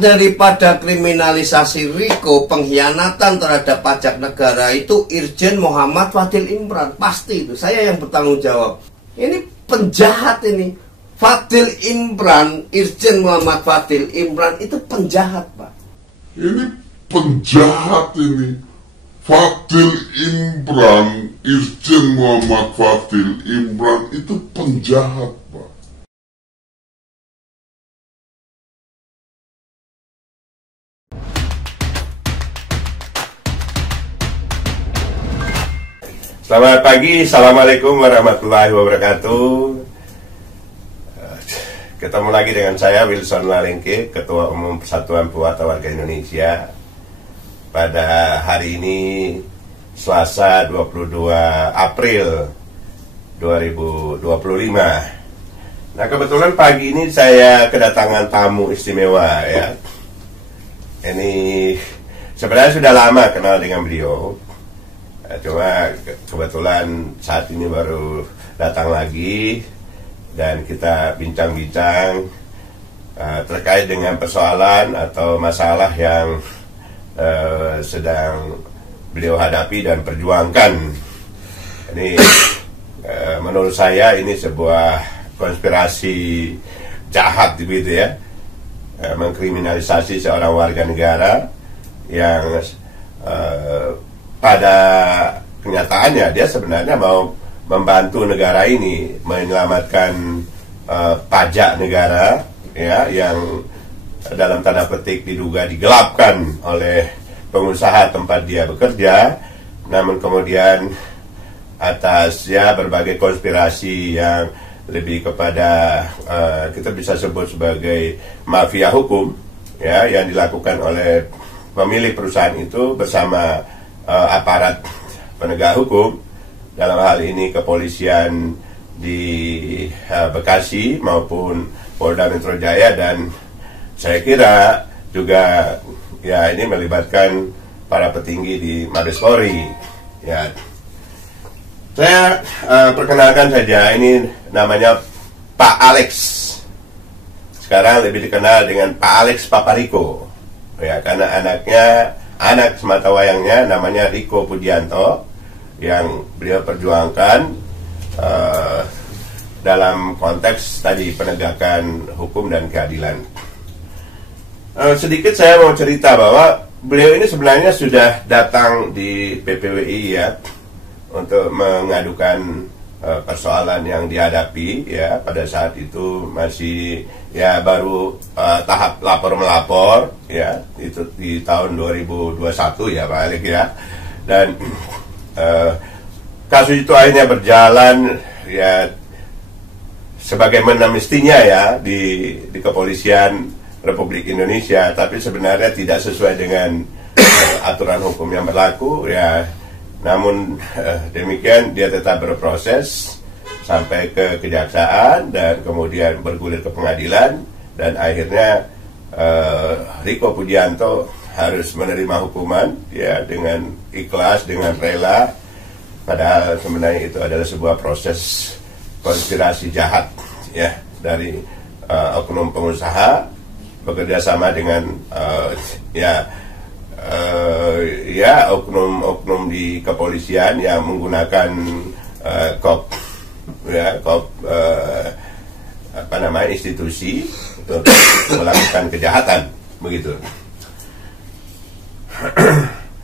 daripada kriminalisasi Riko pengkhianatan terhadap pajak negara itu Irjen Muhammad Fadil Imran. Pasti itu, saya yang bertanggung jawab. Ini penjahat ini. Fadil Imran, Irjen Muhammad Fadil Imran itu penjahat, Pak. Ini penjahat ini. Fadil Imran, Irjen Muhammad Fadil Imran itu penjahat, Pak. Selamat pagi, Assalamualaikum warahmatullahi wabarakatuh. Ketemu lagi dengan saya, Wilson Larengke, Ketua Umum Persatuan Pewarta Warga Indonesia. Pada hari ini, Selasa 22 April 2025. Nah, kebetulan pagi ini saya kedatangan tamu istimewa ya. Ini sebenarnya sudah lama kenal dengan beliau. Cuma kebetulan saat ini baru datang lagi dan kita bincang-bincang terkait dengan persoalan atau masalah yang sedang beliau hadapi dan perjuangkan. Ini menurut saya ini sebuah konspirasi jahat begitu ya, mengkriminalisasi seorang warga negara yang pada kenyataannya dia sebenarnya mau membantu negara ini menyelamatkan pajak negara ya, yang dalam tanda petik diduga digelapkan oleh pengusaha tempat dia bekerja, namun kemudian atas ya berbagai konspirasi yang lebih kepada kita bisa sebut sebagai mafia hukum ya, yang dilakukan oleh pemilik perusahaan itu bersama aparat penegak hukum, dalam hal ini kepolisian di Bekasi maupun Polda Metro Jaya, dan saya kira juga ya ini melibatkan para petinggi di Mabes Polri ya. Saya perkenalkan saja, ini namanya Pak Alex, sekarang lebih dikenal dengan Pak Alex Papariko ya, karena anak sematawayangnya namanya Riko Pudianto, yang beliau perjuangkan dalam konteks tadi penegakan hukum dan keadilan. Sedikit saya mau cerita bahwa beliau ini sebenarnya sudah datang di PPWI ya, untuk mengadukan persoalan yang dihadapi ya. Pada saat itu masih ya baru tahap lapor-melapor ya, itu di tahun 2021 ya Pak Alex ya. Dan kasus itu akhirnya berjalan ya sebagaimana mestinya ya di kepolisian Republik Indonesia, tapi sebenarnya tidak sesuai dengan aturan hukum yang berlaku ya. Namun demikian dia tetap berproses sampai ke kejaksaan dan kemudian bergulir ke pengadilan, dan akhirnya Riko Pudianto harus menerima hukuman ya dengan ikhlas, dengan rela, padahal sebenarnya itu adalah sebuah proses konspirasi jahat ya dari oknum pengusaha bekerja sama dengan oknum di kepolisian yang menggunakan institusi untuk melakukan kejahatan begitu.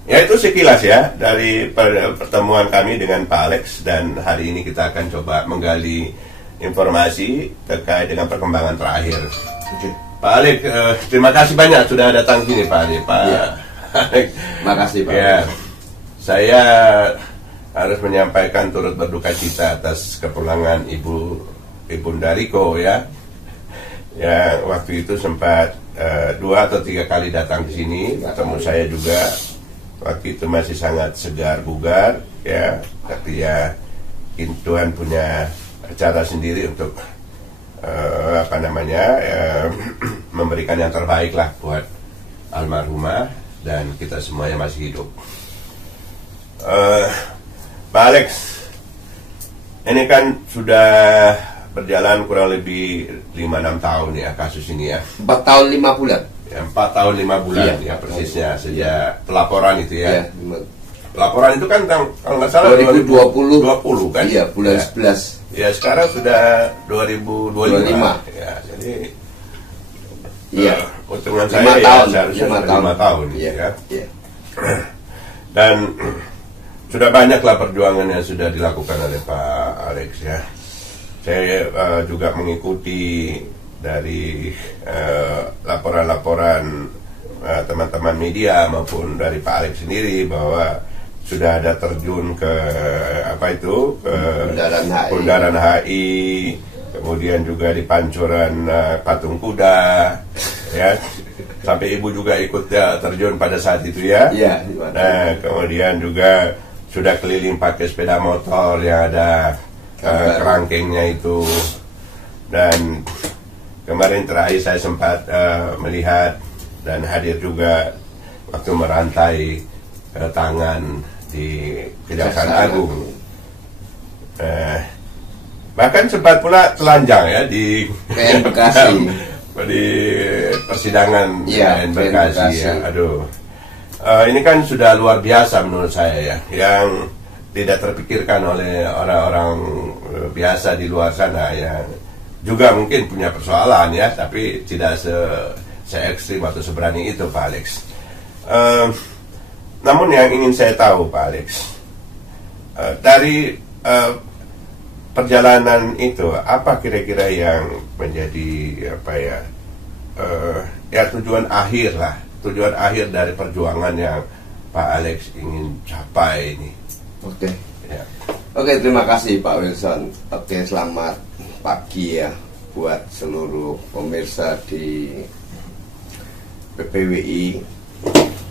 Ya, itu sekilas ya dari pertemuan kami dengan Pak Alex, dan hari ini kita akan coba menggali informasi terkait dengan perkembangan terakhir. Pak Alex, terima kasih banyak sudah datang sini Pak Alex. Terima kasih Pak. Ya, saya harus menyampaikan turut berduka cita atas kepulangan Ibunda Riko ya. Ya, waktu itu sempat 2 atau 3 kali datang ke sini, ketemu saya juga. Waktu itu masih sangat segar bugar ya, tapi ya Tuhan punya cara sendiri untuk memberikan yang terbaik lah buat almarhumah, dan kita semuanya masih hidup. Pak Alex, ini kan sudah berjalan kurang lebih 5-6 tahun ya kasus ini ya. 4 tahun 5 bulan. Ya, 4 tahun 5 bulan ya persisnya sejak pelaporan itu ya. Pelaporan itu kan kalau nggak salah 2020 kan? Iya, bulan 11. Ya, sekarang sudah 2025. Ya, jadi hitungan saya 5 tahun, seharusnya 5 tahun ya. Ya. Dan sudah banyaklah perjuangan yang sudah dilakukan oleh Pak Alex ya. Saya juga mengikuti dari laporan-laporan teman-teman media maupun dari Pak Alex sendiri bahwa sudah ada terjun ke Bundaran HI, kemudian juga di Pancoran Patung Kuda, ya. Sampai ibu juga ikut terjun pada saat itu ya. Nah, kemudian juga sudah keliling pakai sepeda motor yang ada kerangkengnya itu. Dan kemarin terakhir saya sempat melihat dan hadir juga waktu merantai tangan di Kejaksaan Agung. Bahkan sempat pula telanjang ya di Bekasi. Di persidangan Bekasi ya. Aduh. Ini kan sudah luar biasa menurut saya ya, yang tidak terpikirkan oleh orang-orang biasa di luar sana yang juga mungkin punya persoalan ya, tapi tidak se ekstrim atau seberani itu Pak Alex. Namun yang ingin saya tahu Pak Alex, dari perjalanan itu apa kira-kira yang menjadi tujuan akhir dari perjuangan yang Pak Alex ingin capai ini? Oke, terima kasih Pak Wilson. Oke, selamat pagi ya buat seluruh pemirsa di PPWI,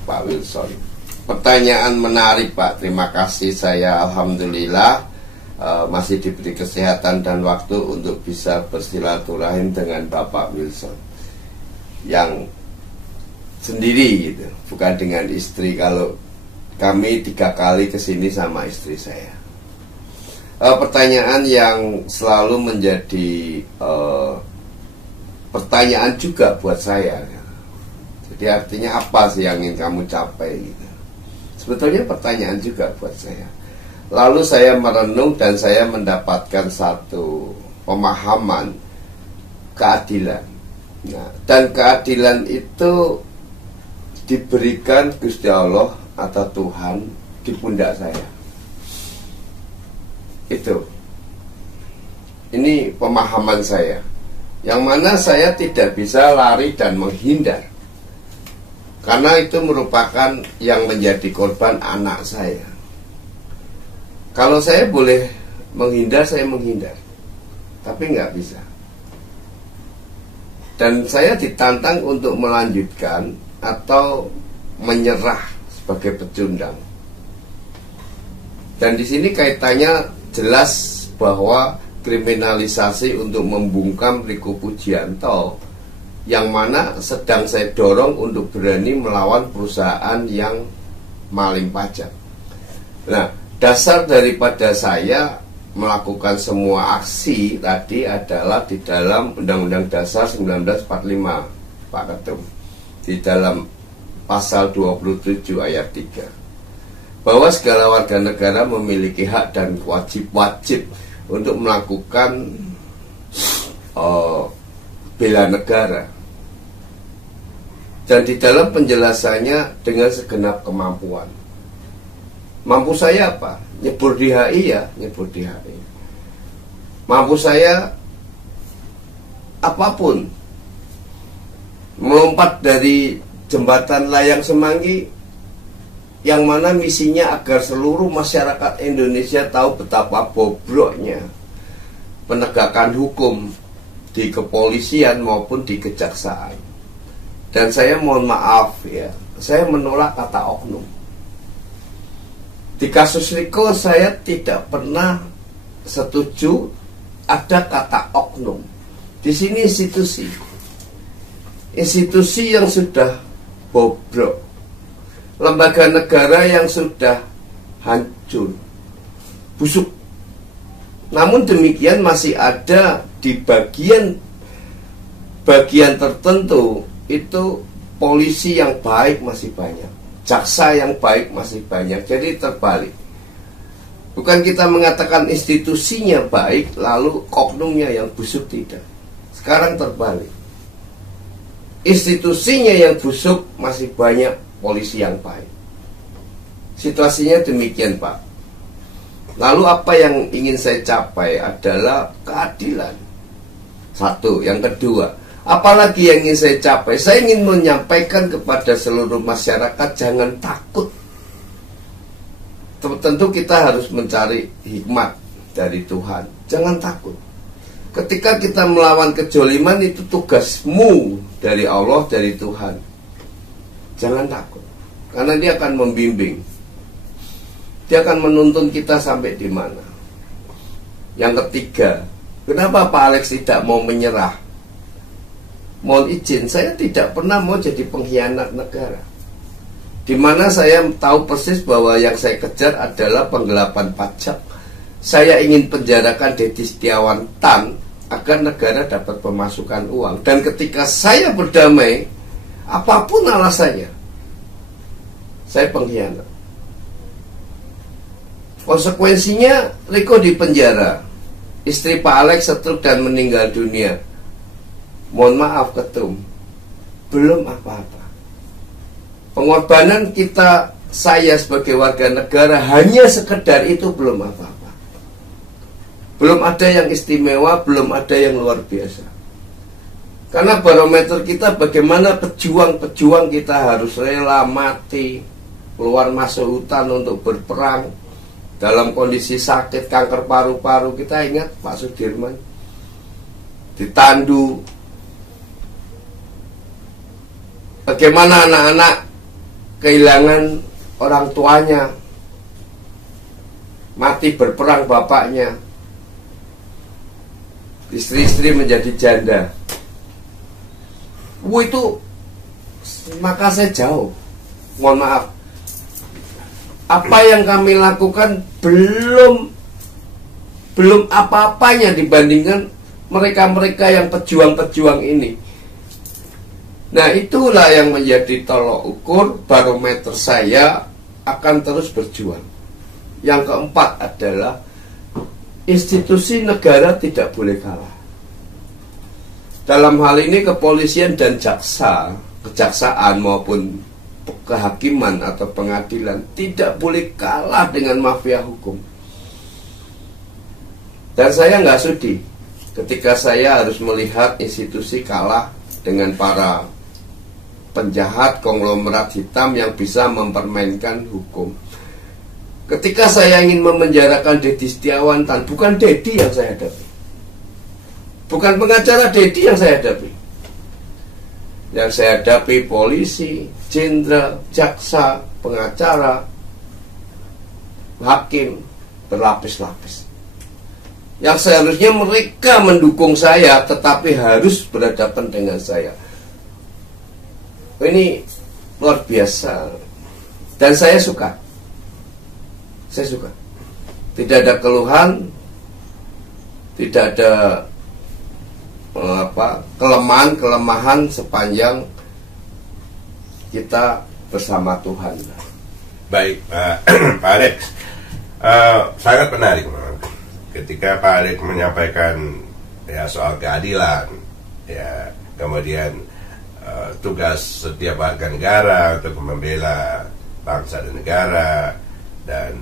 Pak Wilson. Pertanyaan menarik Pak, terima kasih. Saya alhamdulillah masih diberi kesehatan dan waktu untuk bisa bersilaturahim dengan Bapak Wilson yang sendiri gitu, bukan dengan istri. Kalau kami 3 kali kesini sama istri saya. Pertanyaan yang selalu menjadi pertanyaan juga buat saya. Jadi artinya apa sih yang ingin kamu capai gitu. Sebetulnya pertanyaan juga buat saya. Lalu saya merenung dan saya mendapatkan satu pemahaman keadilan. Nah, dan keadilan itu diberikan Gusti Allah atau Tuhan di pundak saya. Ini pemahaman saya, yang mana saya tidak bisa lari dan menghindar, karena itu merupakan yang menjadi korban anak saya. Kalau saya boleh menghindar, saya menghindar, tapi nggak bisa. Dan saya ditantang untuk melanjutkan atau menyerah sebagai pecundang. Dan di sini kaitannya jelas bahwa kriminalisasi untuk membungkam Riko Pujianto, yang mana sedang saya dorong untuk berani melawan perusahaan yang maling pajak. Nah, dasar daripada saya melakukan semua aksi tadi adalah di dalam Undang-Undang Dasar 1945, Pak Ketum, di dalam pasal 27 ayat 3, bahwa segala warga negara memiliki hak dan wajib untuk melakukan bela negara. Dan di dalam penjelasannya dengan segenap kemampuan. Mampu saya apa? Nyebur di HI ya, nyebur di HI. Mampu saya apapun. Melompat dari jembatan layang Semanggi, yang mana misinya agar seluruh masyarakat Indonesia tahu betapa bobroknya penegakan hukum di kepolisian maupun di kejaksaan. Dan saya mohon maaf ya, saya menolak kata oknum. Di kasus Riko saya tidak pernah setuju ada kata oknum. Di sini institusi yang sudah bobrok, lembaga negara yang sudah hancur, busuk. Namun demikian masih ada di bagian tertentu itu polisi yang baik masih banyak, jaksa yang baik masih banyak. Jadi terbalik. Bukan kita mengatakan institusinya baik lalu oknumnya yang busuk, tidak. Sekarang terbalik. Institusinya yang busuk, masih banyak polisi yang baik. Situasinya demikian, Pak. Lalu apa yang ingin saya capai adalah keadilan. Satu, yang kedua, apalagi yang ingin saya capai? Saya ingin menyampaikan kepada seluruh masyarakat, jangan takut. Tentu kita harus mencari hikmat dari Tuhan. Jangan takut. Ketika kita melawan kejoliman, itu tugasmu dari Allah, dari Tuhan. Jangan takut, karena Dia akan membimbing. Dia akan menuntun kita sampai di mana. Yang ketiga, kenapa Pak Alex tidak mau menyerah? Mohon izin, saya tidak pernah mau jadi pengkhianat negara. Di mana saya tahu persis bahwa yang saya kejar adalah penggelapan pajak. Saya ingin penjarakan Dedi Setiawan Tan agar negara dapat pemasukan uang. Dan ketika saya berdamai, apapun alasannya, saya pengkhianat. Konsekuensinya Riko dipenjara, istri Pak Alex stroke dan meninggal dunia. Mohon maaf Ketum, belum apa-apa. Pengorbanan kita, saya sebagai warga negara, hanya sekedar itu, belum apa-apa. Belum ada yang istimewa, belum ada yang luar biasa. Karena barometer kita bagaimana pejuang-pejuang kita harus rela mati, keluar masuk hutan untuk berperang, dalam kondisi sakit kanker paru-paru. Kita ingat Pak Sudirman ditandu. Bagaimana anak-anak kehilangan orang tuanya, mati berperang bapaknya, istri-istri menjadi janda. Itu maka saya jauh. Mohon maaf, apa yang kami lakukan belum apa-apanya dibandingkan mereka-mereka yang pejuang-pejuang ini. Nah, itulah yang menjadi tolok ukur barometer saya akan terus berjuang. Yang keempat adalah institusi negara tidak boleh kalah. Dalam hal ini kepolisian dan kejaksaan maupun kehakiman atau pengadilan tidak boleh kalah dengan mafia hukum. Dan saya nggak sudi ketika saya harus melihat institusi kalah dengan para penjahat konglomerat hitam yang bisa mempermainkan hukum. Ketika saya ingin memenjarakan Dedi Setiawan Tan, bukan Dedi yang saya hadapi, bukan pengacara Dedi yang saya hadapi. Yang saya hadapi polisi, jenderal, jaksa, pengacara, hakim, berlapis-lapis. Yang seharusnya mereka mendukung saya, tetapi harus berhadapan dengan saya. Ini luar biasa. Dan saya suka. Saya suka. Tidak ada keluhan, tidak ada kelemahan sepanjang kita bersama Tuhan. Baik, Pak Alex, sangat menarik ketika Pak Alex menyampaikan ya soal keadilan, ya kemudian tugas setiap warga negara untuk membela bangsa dan negara, dan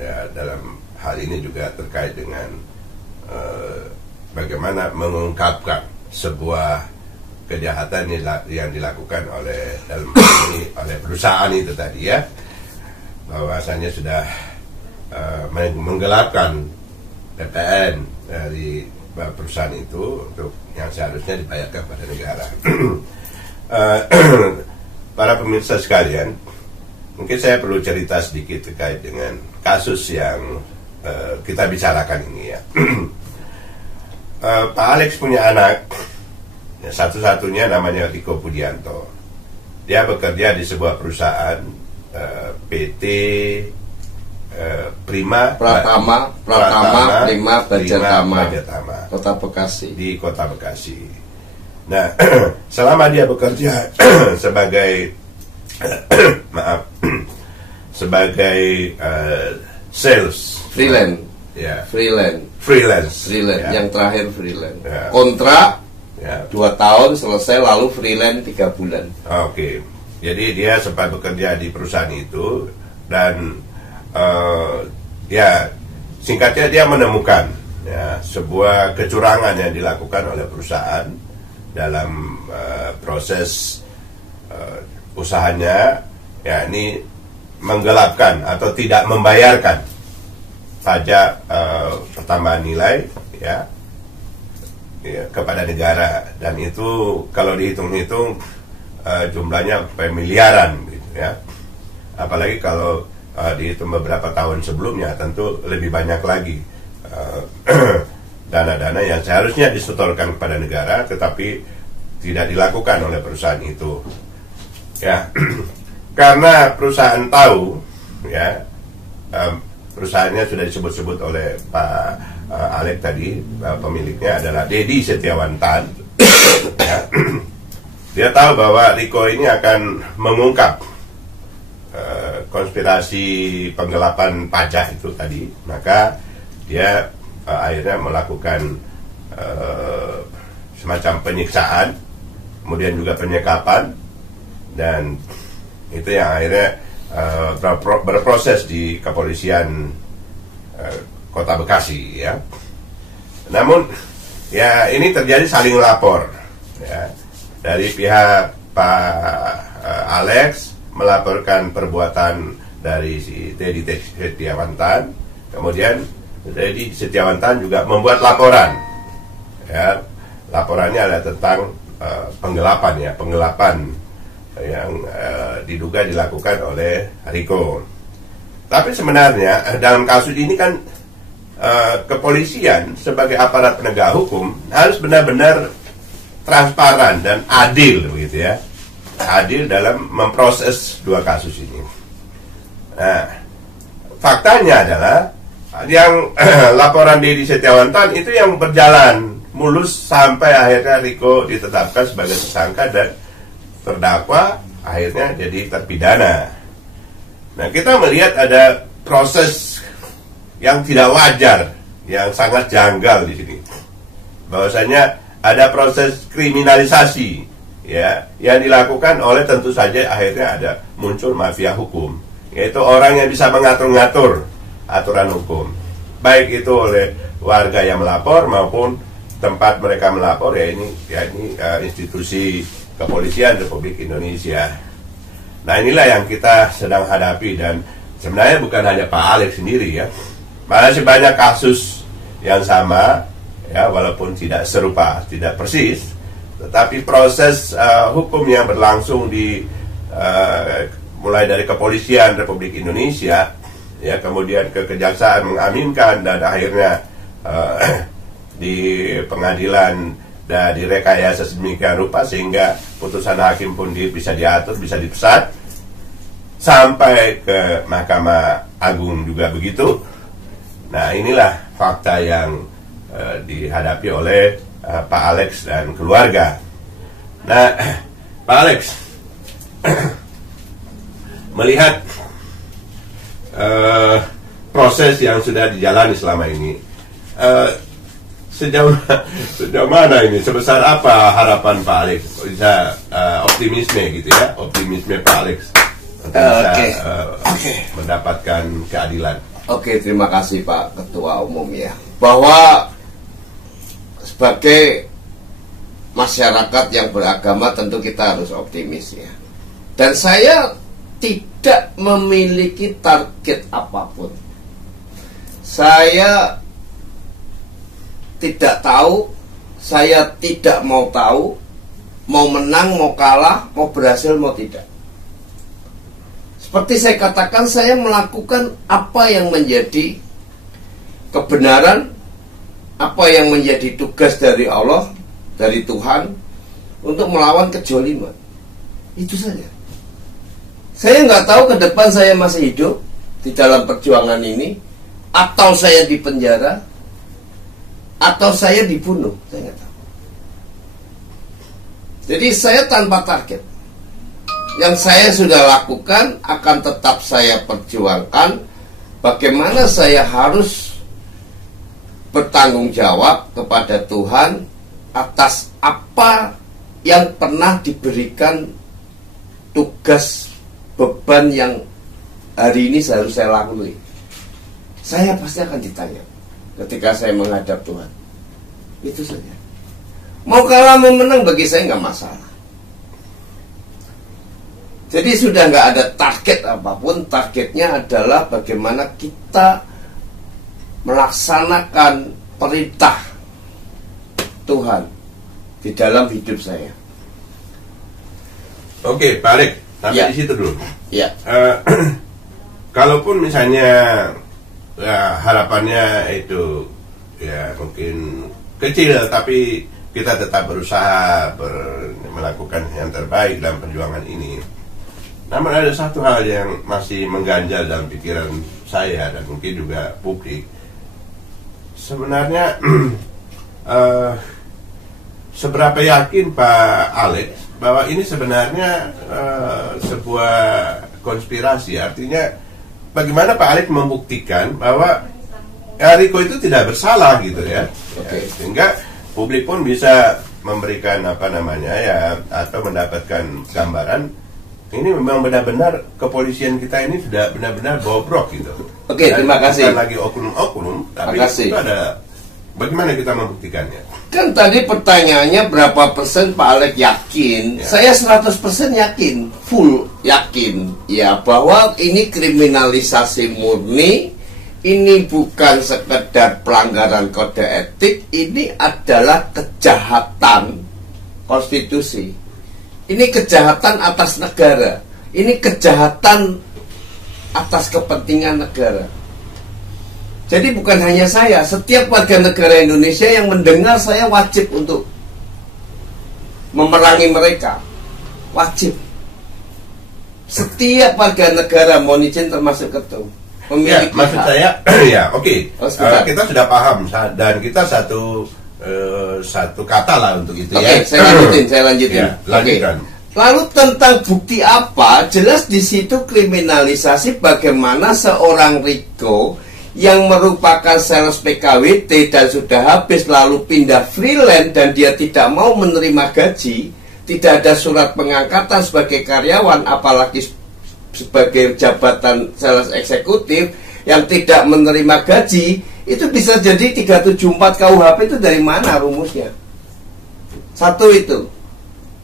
ya, dalam hal ini juga terkait dengan bagaimana mengungkapkan sebuah kejahatan yang dilakukan oleh dalam ini oleh perusahaan itu tadi, ya, bahwasanya sudah menggelapkan PPN dari perusahaan itu untuk yang seharusnya dibayarkan pada negara. Para pemirsa sekalian, mungkin saya perlu cerita sedikit terkait dengan kasus yang kita bicarakan ini, ya. Pak Alex punya anak, ya, satu-satunya namanya Riko Budianto. Dia bekerja di sebuah perusahaan PT Prima Pratama Prima Bajatama, Bajatama Kota Bekasi. Di Kota Bekasi. Nah, selama dia bekerja sebagai maaf, sebagai sales, freelance, ya, freelance, ya. yang terakhir freelance, Ya. kontrak Ya. 2 tahun selesai, lalu freelance 3 bulan. Oke, jadi dia sempat bekerja di perusahaan itu dan ya singkatnya dia menemukan ya sebuah kecurangan yang dilakukan oleh perusahaan dalam proses usahanya, yakni menggelapkan atau tidak membayarkan pajak pertambahan nilai ya kepada negara, dan itu kalau dihitung-hitung jumlahnya miliaran gitu ya. Apalagi kalau dihitung beberapa tahun sebelumnya tentu lebih banyak lagi dana-dana yang seharusnya disetorkan kepada negara tetapi tidak dilakukan oleh perusahaan itu ya. Karena perusahaan tahu ya, perusahaannya sudah disebut-sebut oleh Pak Alex tadi, pemiliknya adalah Dedi Setiawan Tan ya. Dia tahu bahwa Riko ini akan mengungkap konspirasi penggelapan pajak itu tadi, maka dia akhirnya melakukan semacam penyiksaan, kemudian juga penyekapan, dan itu yang akhirnya berproses di kepolisian Kota Bekasi ya. Namun ya ini terjadi saling lapor ya, dari pihak Pak Alex melaporkan perbuatan dari si Dedi Setiawan Tan, kemudian Dedi Setiawan Tan juga membuat laporan ya. Laporannya adalah tentang penggelapan yang diduga dilakukan oleh Riko. Tapi sebenarnya dalam kasus ini kan kepolisian sebagai aparat penegak hukum harus benar-benar transparan dan adil begitu ya. Adil dalam memproses 2 kasus ini. Nah, faktanya adalah yang laporan Dedi Setiawan Tan itu yang berjalan mulus sampai akhirnya Riko ditetapkan sebagai tersangka dan terdakwa, akhirnya jadi terpidana. Nah, kita melihat ada proses yang tidak wajar, yang sangat janggal di sini. Bahwasanya ada proses kriminalisasi ya yang dilakukan oleh, tentu saja akhirnya ada muncul mafia hukum, yaitu orang yang bisa mengatur-ngatur aturan hukum, baik itu oleh warga yang melapor maupun tempat mereka melapor, ya ini institusi kepolisian Republik Indonesia. Nah, inilah yang kita sedang hadapi, dan sebenarnya bukan hanya Pak Alex sendiri ya, masih banyak kasus yang sama ya, walaupun tidak serupa, tidak persis, tetapi proses hukum yang berlangsung di mulai dari kepolisian Republik Indonesia ya, kemudian ke kejaksaan mengaminkan, dan akhirnya di pengadilan dan direkayasa sedemikian rupa sehingga putusan hakim pun bisa diatur, bisa dipesan sampai ke Mahkamah Agung juga begitu. Nah, inilah fakta yang dihadapi oleh Pak Alex dan keluarga. Nah, Pak Alex melihat proses yang sudah dijalani selama ini, sejauh mana ini, sebesar apa harapan Pak Alex bisa optimisme gitu ya, optimisme Pak Alex untuk bisa mendapatkan keadilan. Oke, terima kasih Pak Ketua Umum ya, bahwa sebagai masyarakat yang beragama tentu kita harus optimis ya. Dan saya tidak memiliki target apapun. Saya tidak tahu, saya tidak mau tahu, mau menang, mau kalah, mau berhasil, mau tidak. Seperti saya katakan, saya melakukan apa yang menjadi kebenaran, apa yang menjadi tugas dari Allah, dari Tuhan, untuk melawan kejoliman. Itu saja. Saya nggak tahu ke depan saya masih hidup di dalam perjuangan ini, atau saya di penjara, atau saya dibunuh, saya nggak tahu. Jadi saya tanpa target. Yang saya sudah lakukan akan tetap saya perjuangkan. Bagaimana saya harus bertanggung jawab kepada Tuhan atas apa yang pernah diberikan tugas beban yang hari ini harus saya lakoni. Saya pasti akan ditanya ketika saya menghadap Tuhan. Itu saja. Mau kalah mau menang bagi saya nggak masalah. Jadi sudah nggak ada target apapun. Targetnya adalah bagaimana kita melaksanakan perintah Tuhan di dalam hidup saya. Oke, Pak Alek, sampai Ya. di situ dulu. Ya. Kalaupun misalnya ya, harapannya itu ya mungkin kecil, tapi kita tetap berusaha melakukan yang terbaik dalam perjuangan ini. Namun ada satu hal yang masih mengganjal dalam pikiran saya dan mungkin juga publik. Sebenarnya seberapa yakin Pak Alex bahwa ini sebenarnya sebuah konspirasi? Artinya bagaimana Pak Alex membuktikan bahwa Riko itu tidak bersalah gitu ya? Oke. Sehingga publik pun bisa memberikan atau mendapatkan gambaran ini memang benar-benar kepolisian kita ini sudah benar-benar bobrok gitu. Oke, Dan terima kasih. bukan lagi oknum-oknum, tapi Terima kasih. itu ada bagaimana kita membuktikannya? Kan tadi pertanyaannya berapa persen Pak Alek yakin? Ya. Saya 100% yakin, full yakin ya bahwa ini kriminalisasi murni. Ini bukan sekedar pelanggaran kode etik, ini adalah kejahatan konstitusi. Ini kejahatan atas negara. Ini kejahatan atas kepentingan negara. Jadi bukan hanya saya, setiap warga negara Indonesia yang mendengar saya wajib untuk memerangi mereka. Wajib. Setiap warga negara, mohon izin termasuk ketum, Ya, memiliki maksud hak. saya, ya, oke. Oh, sebentar. Kita sudah paham dan kita satu kata lah untuk itu Oke, ya. saya lanjutin. Ya, lanjutkan. Oke. Lalu tentang bukti apa? Jelas di situ kriminalisasi bagaimana seorang Riko yang merupakan sales PKWT dan sudah habis lalu pindah freelance dan dia tidak mau menerima gaji, tidak ada surat pengangkatan sebagai karyawan, apalagi sebagai jabatan sales eksekutif yang tidak menerima gaji, itu bisa jadi 374 KUHP itu dari mana rumusnya? Satu itu.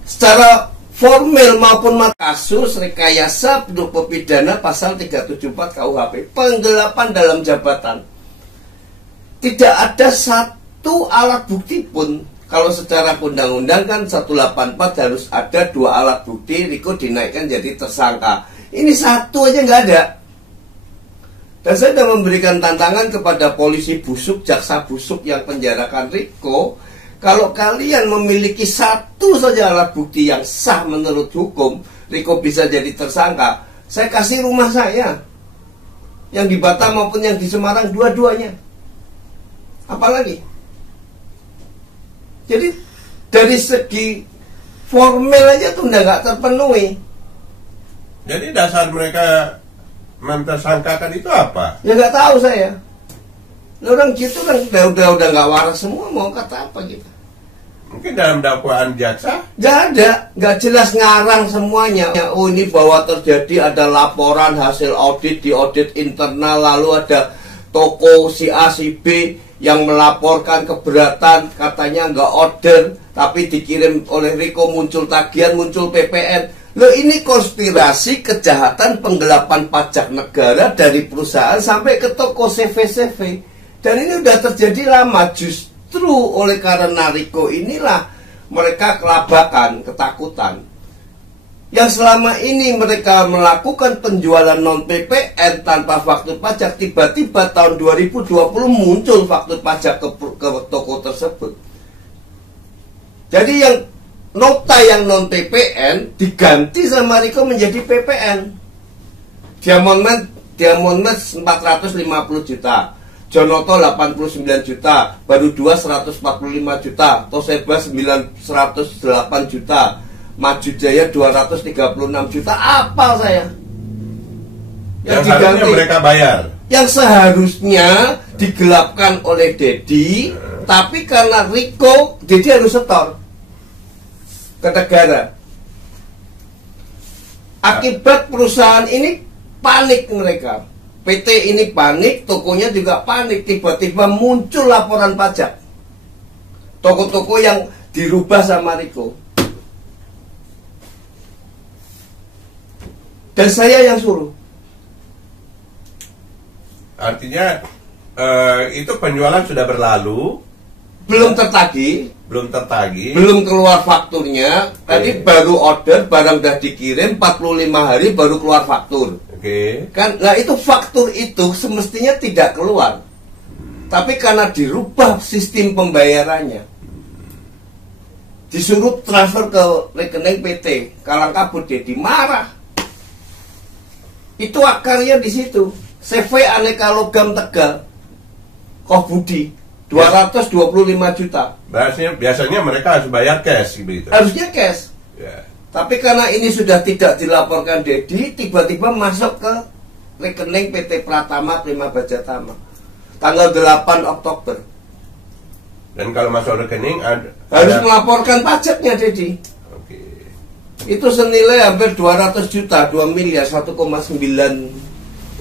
Secara formil maupun kasus rekayasa pendukung pidana pasal 374 KUHP, penggelapan dalam jabatan. Tidak ada satu alat bukti pun. Kalau secara undang-undang kan 184 harus ada 2 alat bukti, Riko dinaikkan jadi tersangka. Ini satu aja nggak ada. Dan saya sudah memberikan tantangan kepada polisi busuk, jaksa busuk yang penjarakan Riko. Kalau kalian memiliki satu saja alat bukti yang sah menurut hukum, Riko bisa jadi tersangka. Saya kasih rumah saya, yang di Batam maupun yang di Semarang, dua-duanya. Apalagi? Jadi dari segi formil aja tuh udah nggak terpenuhi. Jadi dasar mereka mentersangkakan itu apa? Ya nggak tahu saya. Orang gitu kan udah nggak waras semua, mau kata apa gitu? Mungkin dalam dakwaan jaksa? Nggak ada, nggak jelas ngarang semuanya. Oh ini bahwa terjadi ada laporan hasil audit di audit internal, lalu ada toko si A si B yang melaporkan keberatan, katanya nggak order, tapi dikirim oleh Riko, muncul tagihan, muncul PPN. Loh ini konspirasi kejahatan penggelapan pajak negara dari perusahaan sampai ke toko CV-CV. Dan ini udah terjadi lama. Justru oleh karena Riko inilah mereka kelabakan, ketakutan. Yang selama ini mereka melakukan penjualan non-PPN tanpa faktur pajak, tiba-tiba tahun 2020 muncul faktur pajak ke toko tersebut. Jadi yang nota yang non-PPN diganti sama Riko menjadi PPN. Diamondment 450 juta. Jonoto 89 juta, baru 2 145 juta, Toseba 108 juta, Maju Jaya 236 juta. Apa saya? Yang harusnya mereka bayar. Yang seharusnya digelapkan oleh Dedi, tapi karena Riko, Dedi harus setor ke negara. Akibat perusahaan ini panik mereka. PT ini panik, tokonya juga panik. Tiba-tiba muncul laporan pajak. Toko-toko yang dirubah sama Riko. Dan saya yang suruh. Artinya itu penjualan sudah berlalu, belum tertagih, belum keluar fakturnya. Tadi baru order, barang udah dikirim 45 hari baru keluar faktur. Kan, nah itu faktur itu semestinya tidak keluar, tapi karena dirubah sistem pembayarannya, disuruh transfer ke rekening PT, kalang kabut. Dedi marah. Itu akarnya di situ. CV Aneka Logam Tegal, Koh Budi 225 juta. Biasanya mereka harus bayar cash gitu. Harusnya cash. Ya. Tapi karena ini sudah tidak dilaporkan Dedi, tiba-tiba masuk ke rekening PT Pratama Prima Bajatama tanggal 8 Oktober. Dan kalau masuk rekening harus melaporkan pajaknya Dedi. Itu senilai hampir 200 juta, 2 miliar, 1,9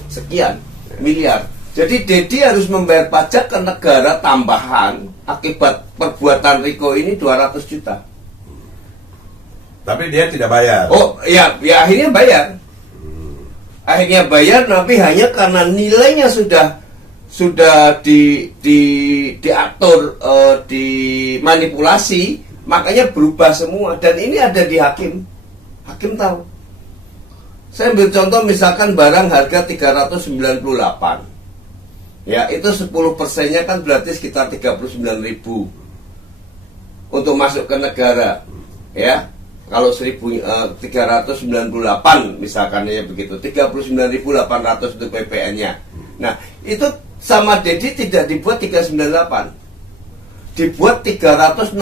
sekian miliar. Jadi Dedi harus membayar pajak ke negara tambahan akibat perbuatan Riko ini 200 juta. Tapi dia tidak bayar. Oh ya akhirnya bayar. Akhirnya bayar, tapi hanya karena nilainya sudah diatur, dimanipulasi, makanya berubah semua. Dan ini ada di hakim. Hakim tahu. Saya ambil contoh, misalkan barang harga 398. Ya, itu 10%-nya kan berarti sekitar 39.000 untuk masuk ke negara. Ya. Kalau 398 misalkan ya begitu, 39.800 untuk PPN-nya. Nah, itu sama Dedi tidak dibuat 398. Dibuat 360.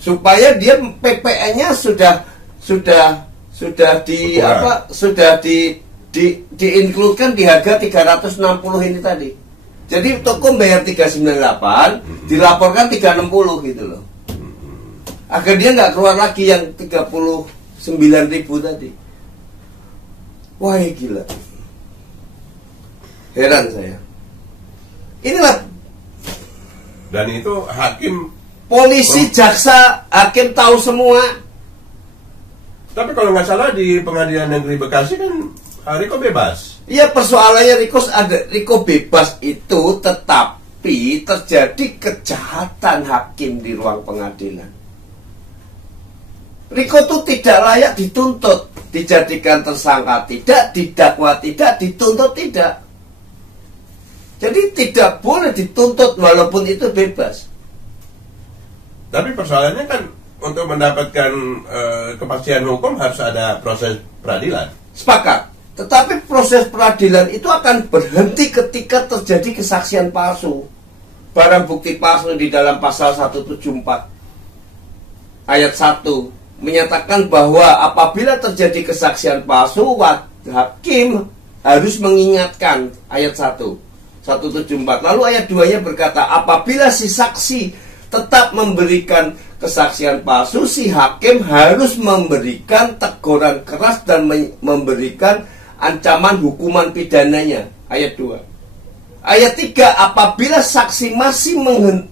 Supaya dia PPN-nya sudah di-include-kan di harga 360 ini tadi. Jadi toko bayar 398, dilaporkan 360 gitu loh. Agar dia nggak keluar lagi yang 39.000 tadi. Wah gila. Heran saya. Inilah. Dan itu hakim, polisi, jaksa, hakim tahu semua. Tapi kalau nggak salah di Pengadilan Negeri Bekasi kan Riko bebas. Iya, persoalannya Riko bebas itu, tetapi terjadi kejahatan hakim di ruang pengadilan. Riko itu tidak layak dituntut, dijadikan tersangka tidak, didakwa tidak, dituntut tidak. Jadi tidak boleh dituntut walaupun itu bebas. Tapi persoalannya kan untuk mendapatkan kepastian hukum harus ada proses peradilan. Sepakat. Tetapi proses peradilan itu akan berhenti ketika terjadi kesaksian palsu. Barang bukti palsu di dalam pasal 174 ayat 1 menyatakan bahwa apabila terjadi kesaksian palsu, hakim harus mengingatkan ayat 174. Lalu ayat 2-nya berkata, apabila si saksi tetap memberikan kesaksian palsu, si hakim harus memberikan teguran keras dan memberikan ancaman hukuman pidananya. Ayat 2. Ayat 3, apabila saksi masih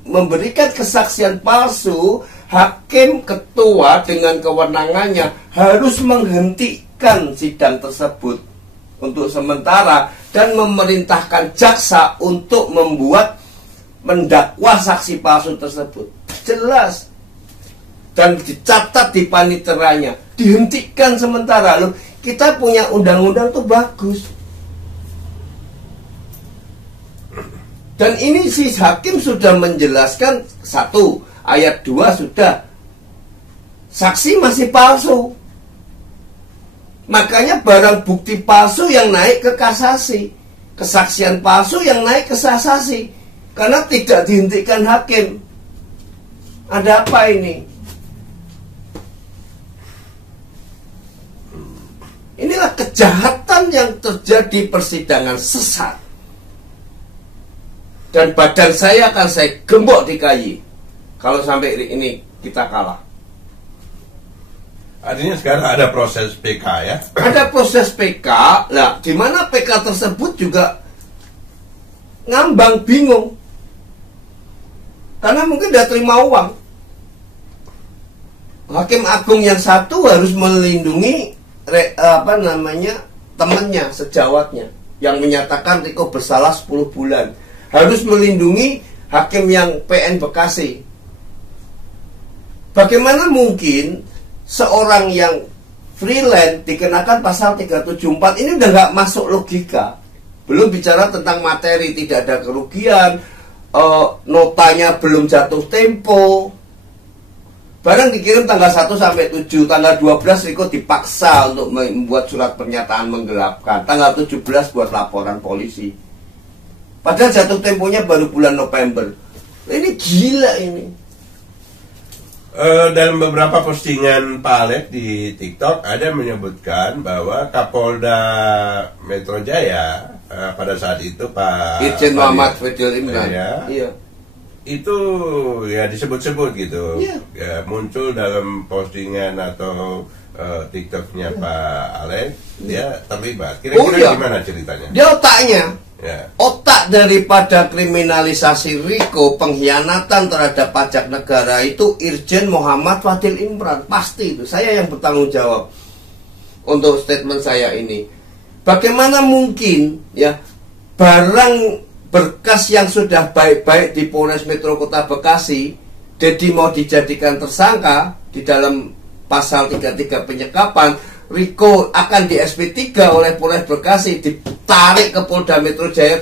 memberikan kesaksian palsu, hakim ketua dengan kewenangannya harus menghentikan sidang tersebut untuk sementara dan memerintahkan jaksa untuk mendakwa saksi palsu tersebut. Jelas. Dan dicatat di paniteranya, dihentikan sementara. Loh, kita punya undang-undang tuh bagus. Dan ini si hakim sudah menjelaskan, 1 ayat 2 sudah, saksi masih palsu. Makanya barang bukti palsu yang naik ke kasasi. kesaksian palsu yang naik ke kasasi karena tidak dihentikan hakim. Ada apa ini? Inilah kejahatan yang terjadi persidangan sesat. Dan badan saya akan saya gembok di KY kalau sampai ini kita kalah. Artinya sekarang ada proses PK ya? Ada proses PK. Nah, di mana PK tersebut juga ngambang, bingung. Karena mungkin dia terima uang. Hakim Agung yang satu harus melindungi temannya, sejawatnya yang menyatakan Riko bersalah 10 bulan. Harus melindungi hakim yang PN Bekasi. Bagaimana mungkin seorang yang freelance dikenakan pasal 374? Ini udah nggak masuk logika. Belum bicara tentang materi, tidak ada kerugian, notanya belum jatuh tempo. Barang dikirim tanggal 1 sampai 7, tanggal 12 Riko dipaksa untuk membuat surat pernyataan menggelapkan. Tanggal 17 buat laporan polisi. Padahal jatuh temponya baru bulan November. Ini gila ini. Dalam beberapa postingan Pak Alex di TikTok ada menyebutkan bahwa Kapolda Metro Jaya pada saat itu Pak Irjen Muhammad Fadil Imran. Iya. Itu ya disebut-sebut gitu. Ya, muncul dalam postingan atau TikToknya Pak Alex, dia terlibat. Kira-kira gimana ceritanya? Dia otaknya. Ya. Otak daripada kriminalisasi Riko, pengkhianatan terhadap pajak negara itu Irjen Muhammad Fadil Imran. Pasti itu, saya yang bertanggung jawab untuk statement saya ini. Bagaimana mungkin ya barang berkas yang sudah baik-baik di Polres Metro Kota Bekasi jadi mau dijadikan tersangka di dalam pasal 33 penyekapan, Riko akan di SP3 oleh Polres Bekasi, ditarik ke Polda Metro Jaya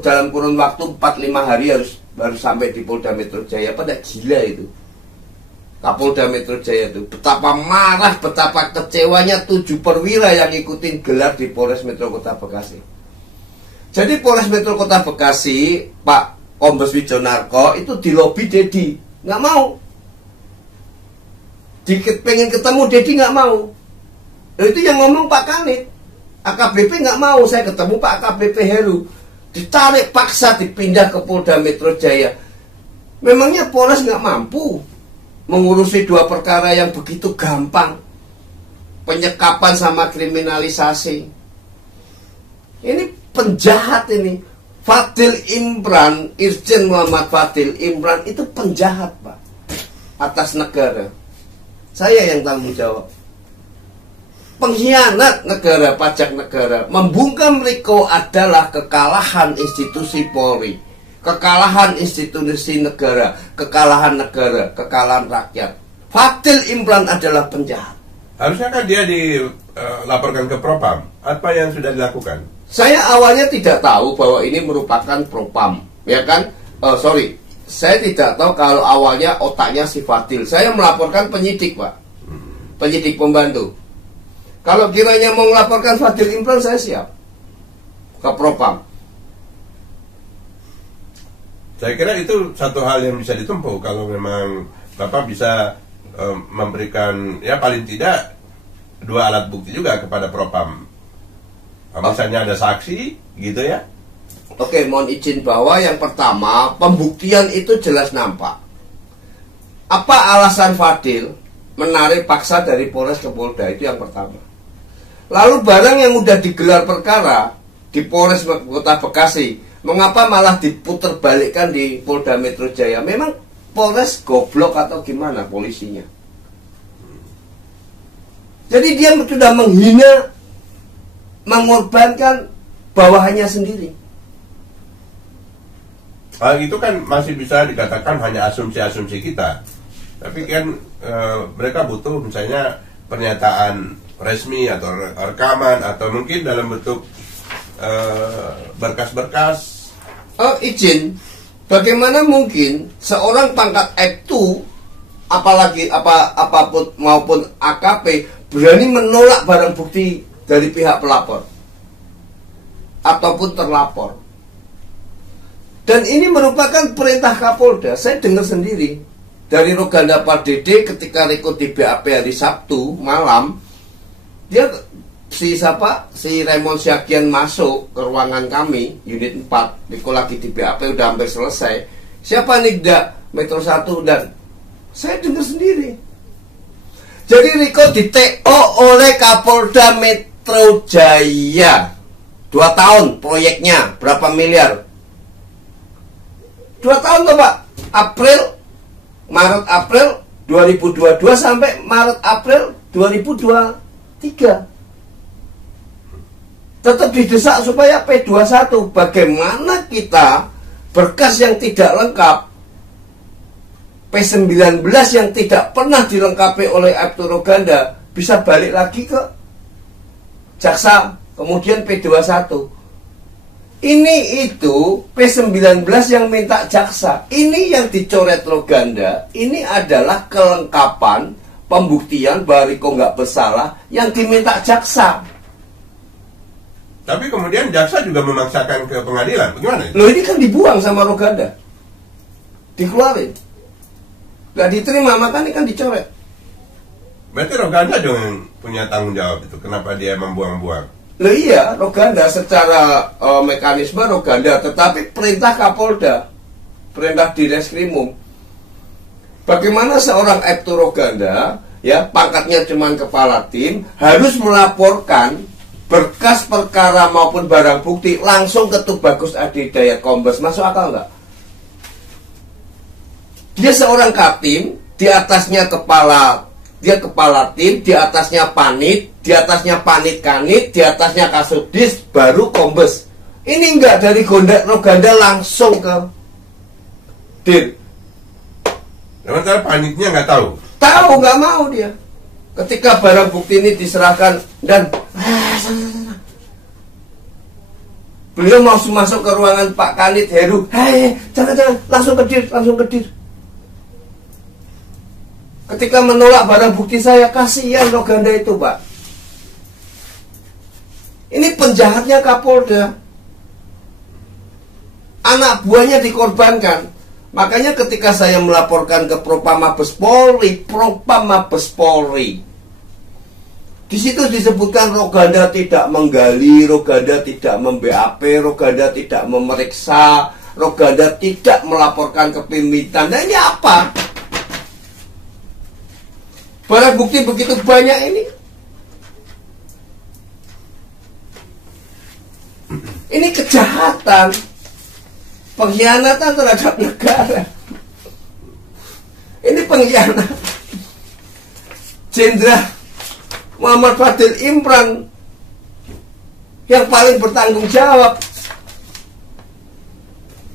dalam kurun waktu 4-5 hari harus baru sampai di Polda Metro Jaya. Pada gila itu Kapolda Metro Jaya itu. Betapa marah, betapa kecewanya 7 perwira yang ikutin gelar di Polres Metro Kota Bekasi. Jadi Polres Metro Kota Bekasi, Pak Kombes Wijonarko itu dilobi Dedi, nggak mau. Pengen ketemu Dedi nggak mau. Itu yang ngomong Pak Kanit. AKBP nggak mau saya ketemu Pak AKBP Heru. Ditarik paksa dipindah ke Polda Metro Jaya. Memangnya Polres nggak mampu mengurusi 2 perkara yang begitu gampang, penyekapan sama kriminalisasi. Ini penjahat ini. Fadil Imran, Irjen Muhammad Fadil Imran itu penjahat Pak atas negara. Saya yang tanggung jawab. Pengkhianat negara, pajak negara. Membungkam Riko adalah kekalahan institusi Polri, kekalahan institusi negara, kekalahan rakyat. Fadil Imran adalah penjahat. Harusnya kan dia dilaporkan ke Propam. Apa yang sudah dilakukan? Saya awalnya tidak tahu bahwa ini merupakan Propam, ya kan? Saya tidak tahu kalau awalnya otaknya si Fadil. Saya melaporkan penyidik Pak, penyidik pembantu. Kalau kiranya mau melaporkan Fadil Imran, saya siap ke Propam. Saya kira itu satu hal yang bisa ditempuh kalau memang Bapak bisa memberikan ya paling tidak 2 alat bukti juga kepada Propam. Misalnya ada saksi gitu ya. Oke, mohon izin bahwa yang pertama, pembuktian itu jelas nampak. Apa alasan Fadil menarik paksa dari Polres ke Polda, itu yang pertama. Lalu barang yang udah digelar perkara di Polres Kota Bekasi, mengapa malah diputer balikkan di Polda Metro Jaya? Memang Polres goblok atau gimana polisinya? Jadi dia sudah menghina, mengorbankan bawahannya sendiri. Hal itu kan masih bisa dikatakan hanya asumsi-asumsi kita. Tapi kan mereka butuh misalnya pernyataan resmi atau rekaman atau mungkin dalam bentuk berkas-berkas. Izin, bagaimana mungkin seorang pangkat Aibtu, apalagi apapun maupun AKP berani menolak barang bukti dari pihak pelapor? ataupun terlapor. Dan ini merupakan perintah Kapolda. Saya dengar sendiri dari Roganda Pak Dede ketika Riko di BAP hari Sabtu malam, dia si Raymond Syakian masuk ke ruangan kami unit 4. Riko lagi di BAP udah hampir selesai. Siapa Nikda Metro 1, dan saya dengar sendiri. Jadi Riko di TO oleh Kapolda Metro Jaya. 2 tahun proyeknya berapa miliar? 2 tahun tuh Pak. Maret April 2022 sampai Maret April 2023. Tetap didesak supaya P21. Bagaimana kita berkas yang tidak lengkap, P19 yang tidak pernah dilengkapi oleh Aibtu Roganda, bisa balik lagi ke jaksa, kemudian P21. Ini itu P19 yang minta jaksa. Ini yang dicoret Roganda. Ini adalah kelengkapan pembuktian bahwa Riko nggak bersalah yang diminta jaksa. Tapi kemudian jaksa juga memaksakan ke pengadilan. Bagaimana itu? Loh, ini kan dibuang sama Roganda, dikeluarin, nggak diterima, makanya kan dicoret. Berarti Roganda dong yang punya tanggung jawab itu. Kenapa dia membuang-buang? Loh iya, Roganda secara mekanisme Roganda, tetapi perintah Kapolda, perintah Direskrimum. Bagaimana seorang Aibtu Roganda, ya pangkatnya cuma kepala tim, harus melaporkan berkas perkara maupun barang bukti langsung ke Tubagus Adi Hidayat Kombes. Masuk akal nggak? Dia seorang Katim, di atasnya kepala tim, di atasnya panit, di atasnya panit kanit, di atasnya kasubdis, baru Kombes. Ini enggak dari Roganda langsung ke Dir. Sementara panitnya nggak tahu. Tahu, nggak mau dia. Ketika barang bukti ini diserahkan dan beliau mau masuk ke ruangan Pak Kanit Heru, jangan, langsung ke Dir. Ketika menolak barang bukti saya, kasihan Roganda itu Pak. Ini penjahatnya Kapolda. Anak buahnya dikorbankan. Makanya ketika saya melaporkan ke Propam Mabes Polri, di situ disebutkan Roganda tidak menggali, Roganda tidak mem-BAP, Roganda tidak memeriksa, Roganda tidak melaporkan ke pimpinan. Nah ini apa? Barang bukti begitu banyak ini. Ini kejahatan, pengkhianatan terhadap negara. Ini pengkhianatan. Jenderal Muhammad Fadil Imran yang paling bertanggung jawab.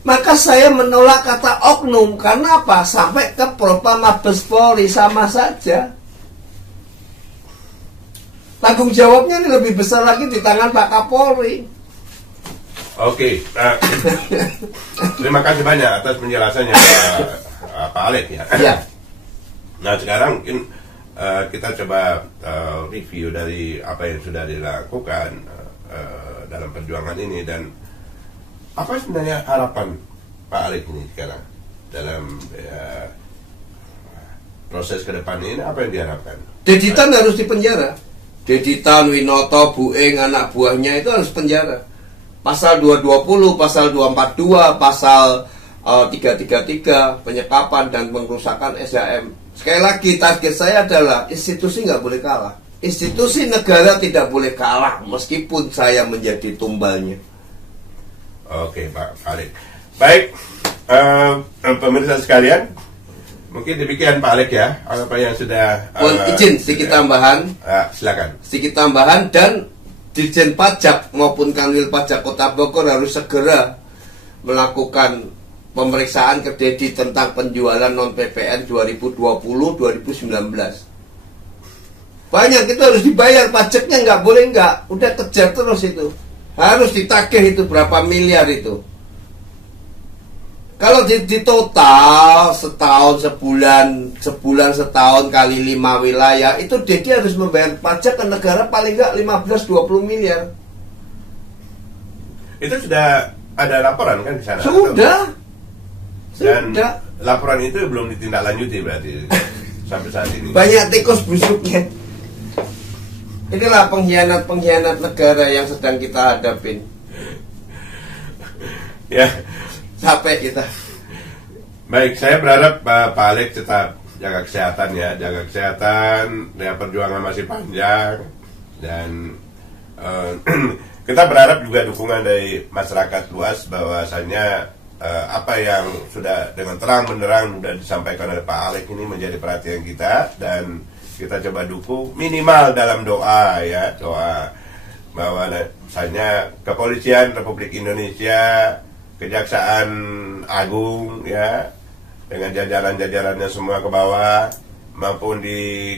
Maka saya menolak kata oknum. Karena apa? Sampai ke Propam Mabes Polri sama saja. Tanggung jawabnya ini lebih besar lagi di tangan Pak Kapolri. Oke, terima kasih banyak atas penjelasannya Pak Alek ya. Ya. Nah sekarang mungkin kita coba review dari apa yang sudah dilakukan dalam perjuangan ini, dan apa sebenarnya harapan Pak Alek ini sekarang dalam proses ke depan ini, apa yang diharapkan? Deditan harus dipenjara. Deditan, Winoto, Bueng, anak buahnya itu harus penjara. Pasal 220, pasal 242, pasal 333, penyekapan dan pengrusakan SHM. Sekali lagi, target saya adalah institusi nggak boleh kalah. Institusi negara tidak boleh kalah meskipun saya menjadi tumbalnya. Oke, Pak Alek. Baik, pemirsa sekalian, mungkin demikian Pak Alek ya, apa yang sudah izin sedikit tambahan. Silakan. Sedikit tambahan, dan Dirjen Pajak maupun Kanwil Pajak Kota Bogor harus segera melakukan pemeriksaan ke Dedi tentang penjualan non PPN 2020-2019. Banyak itu harus dibayar pajaknya, nggak boleh nggak. Udah kejar terus itu. Harus ditagih itu berapa miliar itu. Kalau di total setahun sebulan setahun kali 5 wilayah, itu Dedi harus membayar pajak ke negara paling nggak 15-20 miliar. Itu sudah ada laporan kan di sana? Sudah. Dan Sudah. laporan itu belum ditindaklanjuti berarti sampai saat ini. Banyak tikus busuknya. Inilah pengkhianat-pengkhianat negara yang sedang kita hadapin. Ya. Capek kita. Baik, saya berharap Pak Alex tetap jaga kesehatan ya, jaga kesehatan. Ya, perjuangan masih panjang dan kita berharap juga dukungan dari masyarakat luas bahwasanya apa yang sudah dengan terang benderang sudah disampaikan oleh Pak Alex ini menjadi perhatian kita, dan kita coba dukung minimal dalam doa ya, doa bahwa misalnya Kepolisian Republik Indonesia, Kejaksaan Agung ya, dengan jajaran-jajarannya semua ke bawah, maupun di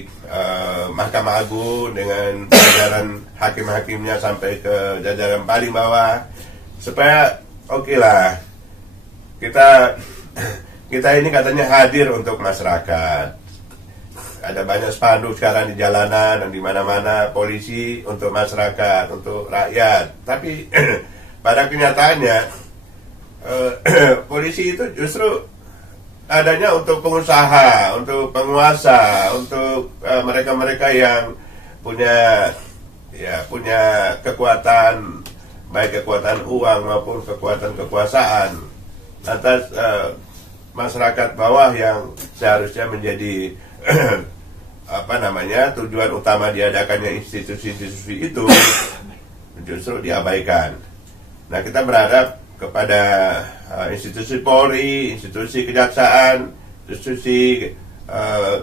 Mahkamah Agung dengan jajaran hakim-hakimnya sampai ke jajaran paling bawah, supaya oke lah, kita ini katanya hadir untuk masyarakat. Ada banyak spanduk sekarang di jalanan dan di mana-mana, polisi untuk masyarakat, untuk rakyat. Tapi pada kenyataannya polisi itu justru adanya untuk pengusaha, untuk penguasa, untuk mereka-mereka yang punya kekuatan, baik kekuatan uang maupun kekuatan kekuasaan, atas masyarakat bawah yang seharusnya menjadi tujuan utama diadakannya institusi-institusi itu justru diabaikan. Nah, kita berharap kepada institusi Polri, institusi kejaksaan, institusi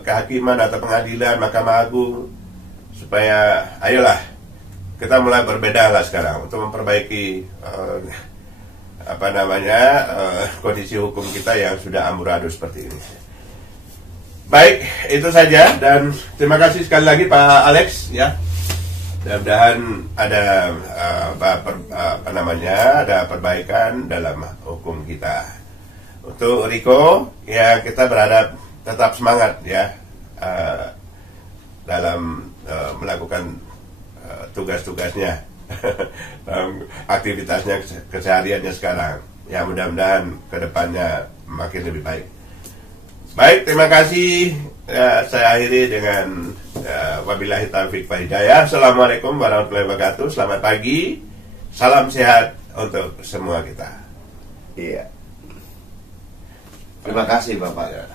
kehakiman atau pengadilan, Mahkamah Agung, supaya ayolah kita mulai berbeda lah sekarang untuk memperbaiki kondisi hukum kita yang sudah amburadul seperti ini. Baik, itu saja, dan terima kasih sekali lagi Pak Alex ya. Mudah-mudahan ada ada perbaikan dalam hukum kita. Untuk Riko ya, kita berharap tetap semangat ya dalam melakukan tugas-tugasnya, aktivitasnya kesehariannya sekarang. Ya, mudah-mudahan kedepannya makin lebih baik. Baik, terima kasih. Saya akhiri dengan wabillahi taufiq wal hidayah. Assalamualaikum warahmatullahi wabarakatuh. Selamat pagi. Salam sehat untuk semua kita. Iya. Terima kasih Bapak.